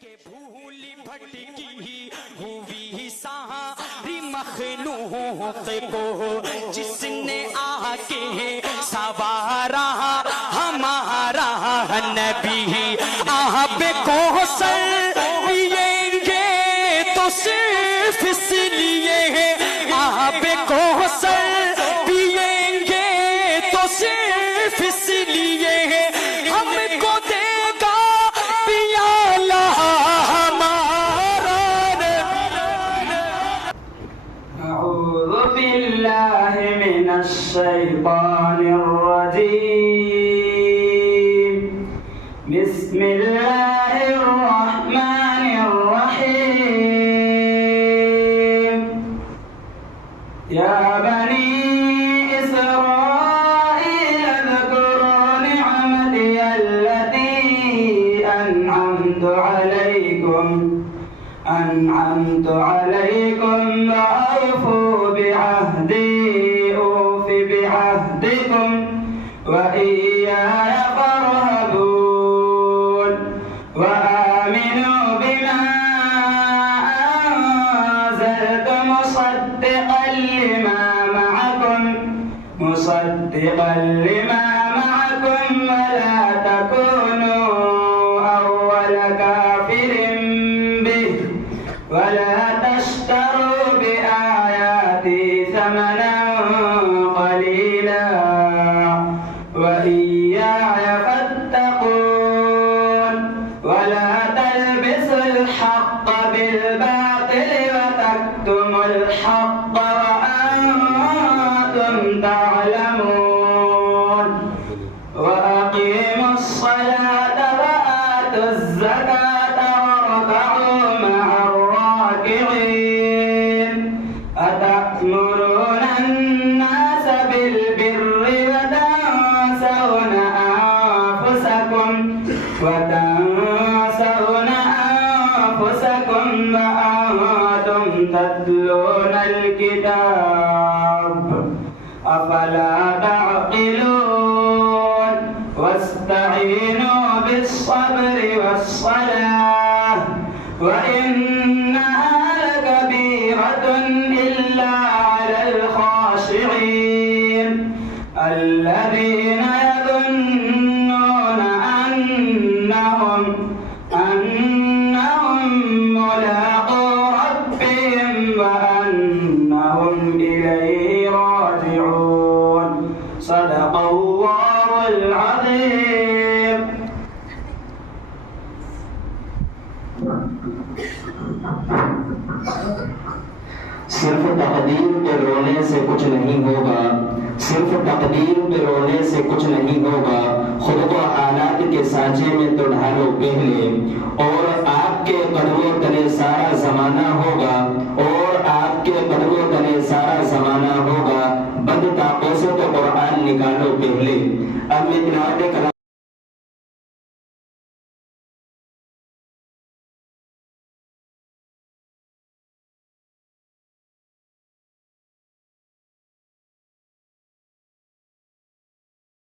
के भूली भटकी हुई सारी मखलूक को जिसने आके सवारा हमारा नबी। आप को सर पिएंगे तो सिर्फ इसलिए, आप को सर पिएंगे तो सिर्फ इसलिए हमको देगा पियाला हमारा नबी। अऊज़ु बिल्लाहि मिनश शैतानिर रजीम। बिस्मिल्लाहिर रहमानिर रहीम। या बनी इस्राईल अज़्कुरू निअमती अल्लती أنعمت عليكم وأوفوا بعهدي أوف بعهدكم وإياي فارهبون وآمنوا بما أنزلت مصدقا لما معكم ولا تكونوا أول كافر به ولا تشتروا بآياتي ثمنا قليلا وإياي فاتقون ولا تلبسوا الحق بالباطل وتكتموا الحق وأنتم تعلمون وأقيموا الصلاة وآتوا الزكاة واركعوا مع الراكعين أتأمرون الناس بالبر وتنسون أنفسكم وأنتم تتلون الكتاب أفلا تعقلون واستعينوا بالصبر والصلاة وإنها لكبيرة إلا على الخاشعين الذين يظنون أنهم ملاقو ربهم وأنهم إليه راجعون صدق الله العظيم. सिर्फ तकदीर पे रोने से कुछ नहीं होगा, सिर्फ तकदीर पे रोने से कुछ नहीं होगा, खुद को हालात के सांचे में तो ढालो पहले और आपके कदमों तले सारा जमाना होगा और